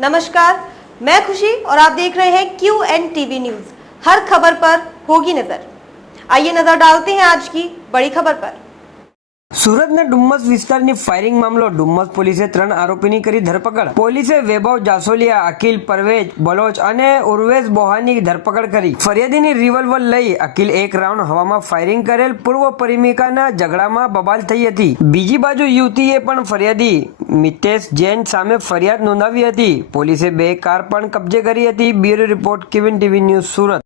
नमस्कार मैं खुशी और आप देख रहे हैं क्यू एन टीवी न्यूज हर खबर पर होगी नजर आइए नजर डालते हैं आज की बड़ी खबर पर સુરતના ડુમ્મસ વિસ્તારની ફાયરિંગ મામલો, ડુમ્મસ પોલીસે ત્રણ આરોપીની કરી ધરપકડ. પોલીસે વૈભવ જાસોલિયા, અકિલ પરવેજ બલોચ અને ઉર્વેશ બોહાની ધરપકડ કરી. ફરિયાદીની રિવોલ્વર લઈ અકિલ એક રાઉન્ડ હવામાં ફાયરિંગ કરેલ પૂર્વ પરિમિકાના ઝઘડામાં બબાલ થઈ હતી. બીજી બાજુ યુવતીએ પણ ફરિયાદી મિતેશ જૈન સામે ફરિયાદ નોંધાવી હતી. પોલીસે બે કાર પણ કબજે કરી હતી. બ્યુરો રિપોર્ટ કિવિન ટીવી ન્યૂઝ સુરત.